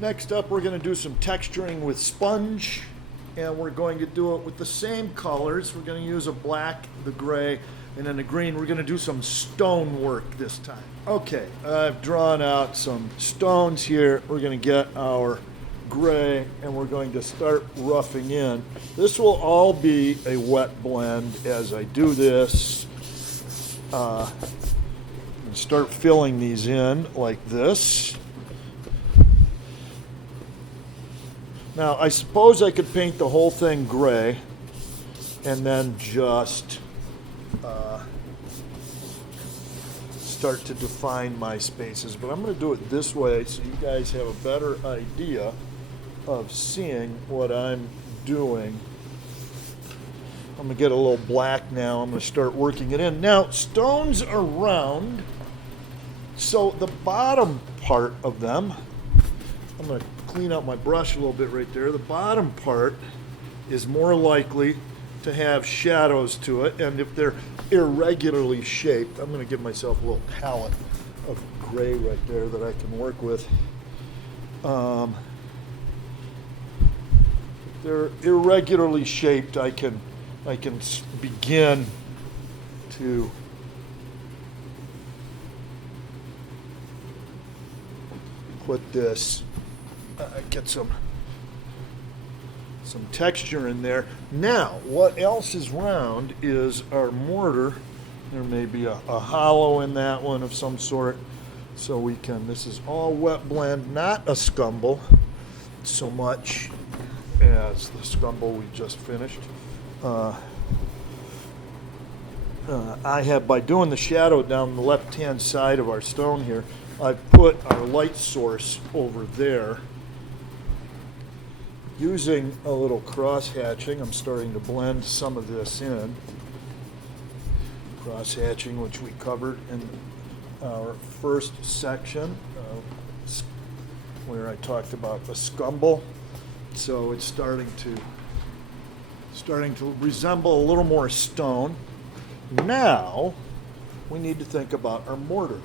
Next up, we're going to do some texturing with sponge, and we're going to do it with the same colors. We're going to use a black, the gray, and then the green. We're going to do some stone work this time. Okay, I've drawn out some stones here. We're going to get our gray, and we're going to start roughing in. This will all be a wet blend as I do this. And start filling these in like this. Now, I suppose I could paint the whole thing gray and then just start to define my spaces, but I'm going to do it this way so you guys have a better idea of seeing what I'm doing. I'm going to get a little black now. I'm going to start working it in. Now, stones are round, so the bottom part of them, I'm going to clean out my brush a little bit right there. The bottom part is more likely to have shadows to it, and if they're irregularly shaped, I'm going to give myself a little palette of gray right there that I can work with. If they're irregularly shaped, I can begin to put this, get some texture in there. Now, what else is round is our mortar. There may be a hollow in that one of some sort, so we can, this is all wet blend, not a scumble so much as the scumble we just finished. I have, by doing the shadow down the left-hand side of our stone here, I've put our light source over there. Using a little cross-hatching, I'm starting to blend some of this in. Cross-hatching, which we covered in our first section, where I talked about the scumble. So it's starting to resemble a little more stone. Now, we need to think about our mortar.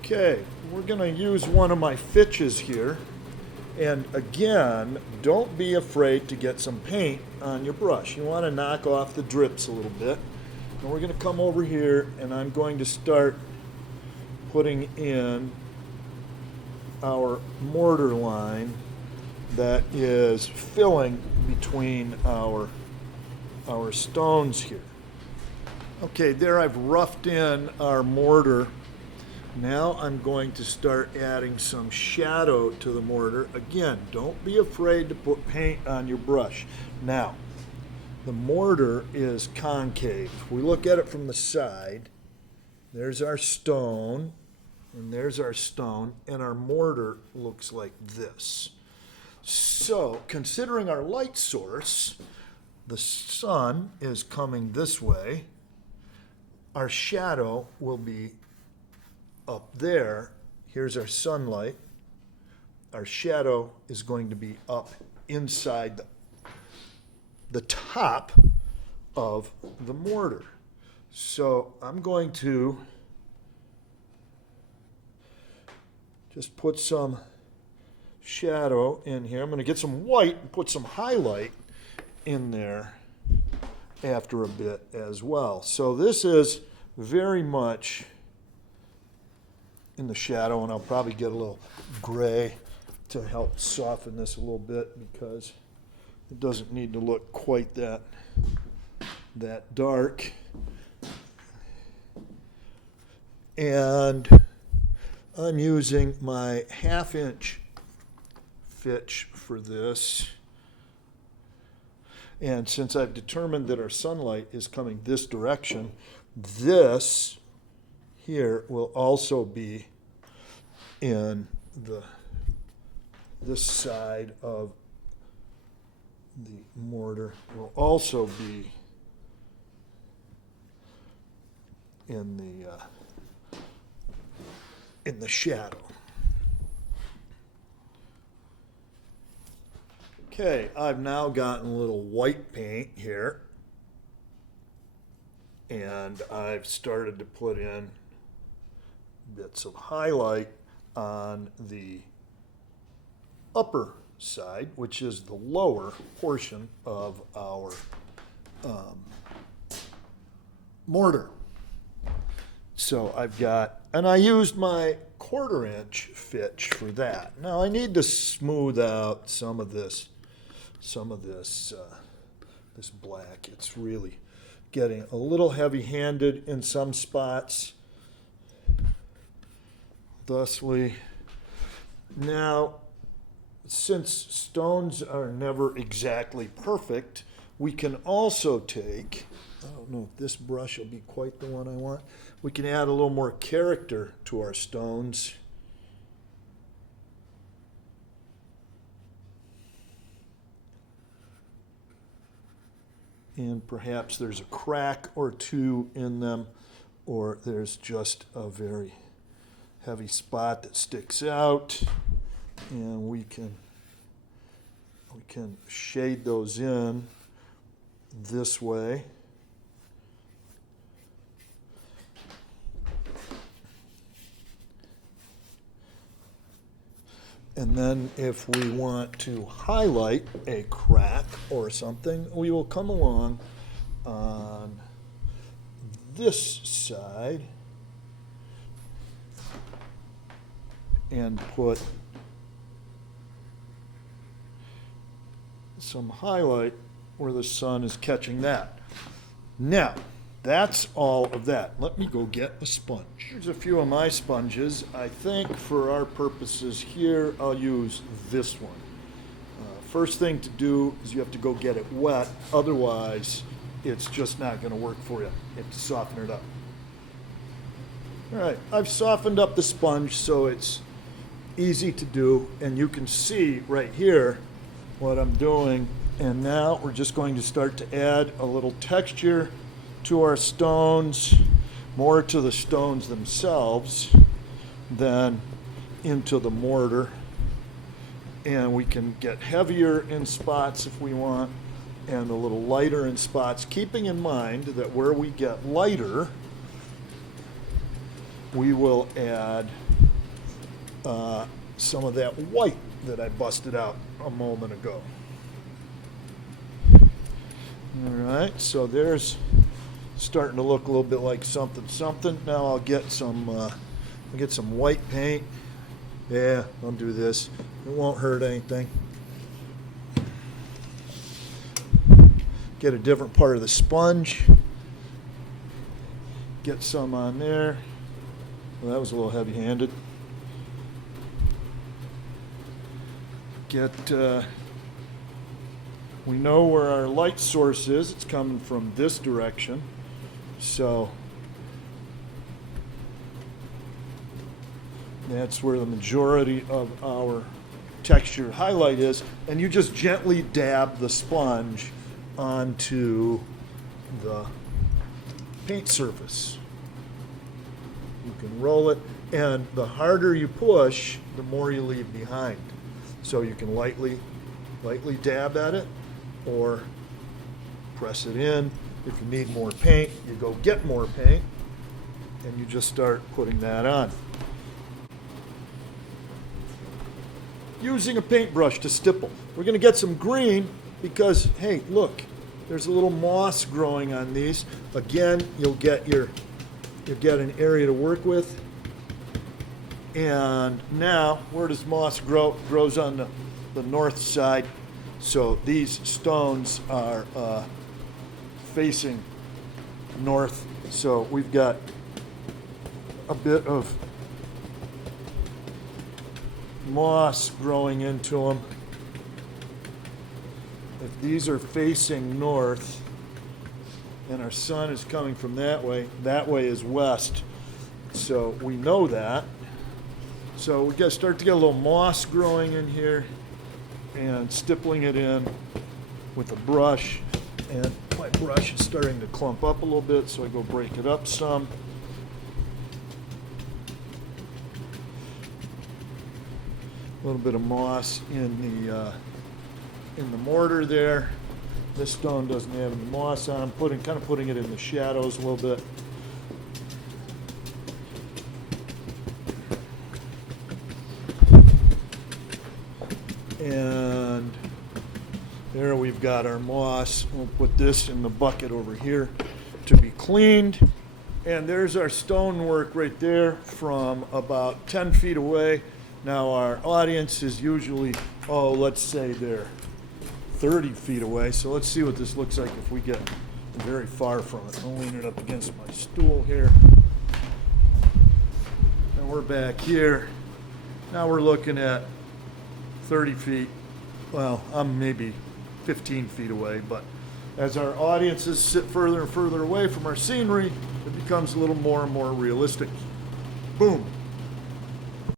Okay, we're going to use one of my fitches here. And again, don't be afraid to get some paint on your brush. You want to knock off the drips a little bit. And we're going to come over here, and I'm going to start putting in our mortar line that is filling between our stones here. Okay, there I've roughed in our mortar. Now I'm going to start adding some shadow to the mortar. Again, don't be afraid to put paint on your brush. Now, the mortar is concave. If we look at it from the side, there's our stone, and there's our stone, and our mortar looks like this. So, considering our light source, the sun is coming this way, our shadow will be up there. Here's our sunlight. Our shadow is going to be up inside the top of the mortar. So I'm going to just put some shadow in here. I'm going to get some white and put some highlight in there after a bit as well. So this is very much in the shadow, and I'll probably get a little gray to help soften this a little bit because it doesn't need to look quite that dark. And I'm using my 1/2 inch fitch for this. And since I've determined that our sunlight is coming this direction, this here will also be in this side of the mortar will also be in the shadow. Okay, I've now gotten a little white paint here, and I've started to put in bits of highlight on the upper side, which is the lower portion of our mortar. So I've got, and I used my 1/4 inch fitch for that. Now I need to smooth out some of this this black. It's really getting a little heavy-handed in some spots. Thusly, now, since stones are never exactly perfect, we can also take, I don't know if this brush will be quite the one I want, we can add a little more character to our stones. And perhaps there's a crack or two in them, or there's just a very heavy spot that sticks out, and we can shade those in this way. And then if we want to highlight a crack or something, we will come along on this side and put some highlight where the sun is catching that. Now, that's all of that. Let me go get a sponge. Here's a few of my sponges. I think for our purposes here, I'll use this one. First thing to do is you have to go get it wet. Otherwise, it's just not going to work for you. You have to soften it up. All right, I've softened up the sponge so it's easy to do, and you can see right here what I'm doing. And now we're just going to start to add a little texture to our stones, more to the stones themselves than into the mortar. And we can get heavier in spots if we want, and a little lighter in spots, keeping in mind that where we get lighter, we will add some of that white that I busted out a moment ago. All right, so there's starting to look a little bit like something. Now I'll get some white paint. Yeah, I'll do this. It won't hurt anything. Get a different part of the sponge. Get some on there. Well, that was a little heavy-handed. We know where our light source is. It's coming from this direction. So that's where the majority of our texture highlight is. And you just gently dab the sponge onto the paint surface. You can roll it, and the harder you push, the more you leave behind. So you can lightly dab at it, or press it in. If you need more paint, you go get more paint, and you just start putting that on. Using a paintbrush to stipple. We're going to get some green because, hey, look, there's a little moss growing on these. Again, you'll get an area to work with. And now, where does moss grow? It grows on the north side. So these stones are facing north. So we've got a bit of moss growing into them. If these are facing north and our sun is coming from that way is west. So we know that. So we got to start to get a little moss growing in here and stippling it in with a brush. And my brush is starting to clump up a little bit, so I go break it up some. A little bit of moss in the mortar there. This stone doesn't have any moss on. I'm kind of putting it in the shadows a little bit. And there we've got our moss. We'll put this in the bucket over here to be cleaned. And there's our stonework right there from about 10 feet away. Now our audience is usually, oh, let's say they're 30 feet away. So let's see what this looks like if we get very far from it. I'll lean it up against my stool here. And we're back here. Now we're looking at 30 feet. Well, I'm maybe 15 feet away, but as our audiences sit further and further away from our scenery, it becomes a little more and more realistic. Boom.